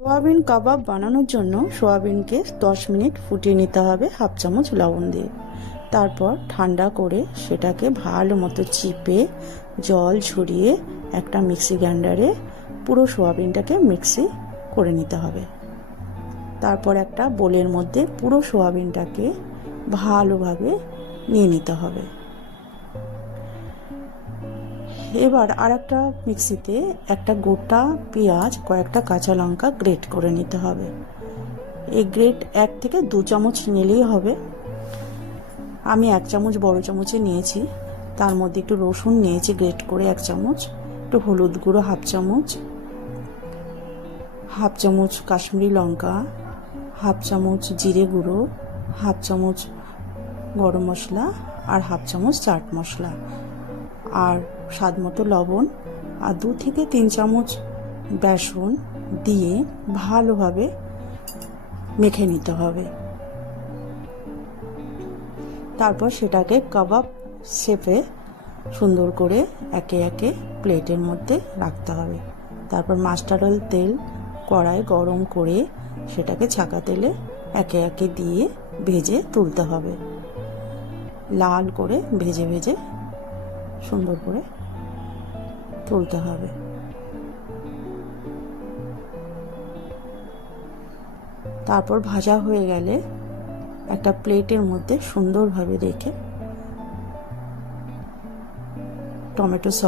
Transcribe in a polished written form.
Soybean কাবাব বানানোর জন্য সোয়াবিনকে 10 minute ফুটিয়ে নিতে হবে হাফ চামচ লবণ দিয়ে। তারপর ঠান্ডা করে সেটাকে ভালো মতো চিপে জল ঝরিয়ে একটা মিক্সি গ্রাইন্ডারে পুরো সোয়াবিনটাকে মিক্সি করে নিতে হবে। তারপর একটা বোলের মধ্যে পুরো সোয়াবিনটাকে ভালোভাবে নিয়ে নিতে হবে। এবার আর একটা মিক্সিতে একটা গোটা পেঁয়াজ, কয়েকটা কাঁচা লঙ্কা গ্রেট করে নিতে হবে। এই গ্রেট 1 থেকে 2 চামচ নিলেই হবে। আমি 1 চামচ বড় চামচে নিয়েছি। তার মধ্যে একটু রসুন নিয়েছি গ্রেট করে 1 চামচ, একটু হলুদ গুঁড়ো হাফ চামচ কাশ্মীরি লঙ্কা, হাফ চামচ জিরে গুঁড়ো, হাফ চামচ গরম মশলা আর হাফ চামচ চাট মশলা, আর স্বাদ মতো লবণ আর 2 থেকে 3 চামচ বেসন দিয়ে ভালোভাবে মেখে নিতে হবে। তারপর সেটাকে কাবাব শেপে সুন্দর করে একে একে প্লেটের মধ্যে রাখতে হবে। তারপর মাস্টার্ড অয়েল তেল কড়াই গরম করে সেটাকে ছাঁকা তেলে একে একে দিয়ে ভেজে তুলতে হবে। লাল করে ভেজে ভেজে সুন্দর করে তুলতে হবে। তারপর ভাজা হয়ে গেলে একটা প্লেটের মধ্যে সুন্দরভাবে রেখে টমেটো সস